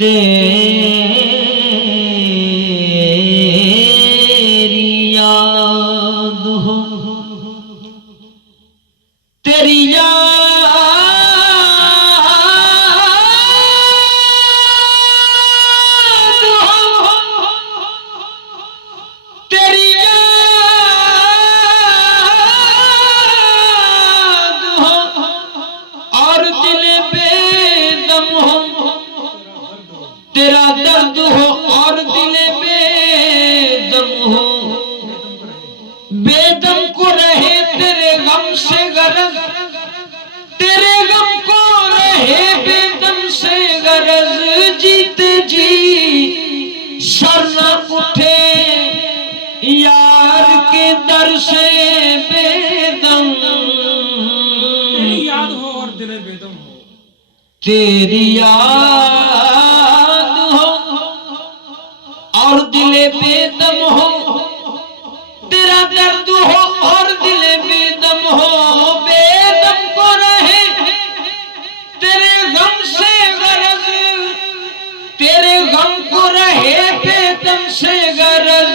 तेरी याद हो, तेरी याद हो, तेरी याद हो और दिल बेदम हो, तेरा दर्द हो और दिल बेदम हो, बेदम को रहे तेरे गम से गरज, तेरे गम को रहे बेदम से गरज, जीते जी सर न उठे यार के दर से बेदम। तेरी याद हो और दिल बेदम हो, तेरी याद हो और दिल बेदम हो, तेरा दर्द हो और दिल बेदम हो, बेदम को रहे तेरे गम से गरज, तेरे गम को रहे बेदम से गरज,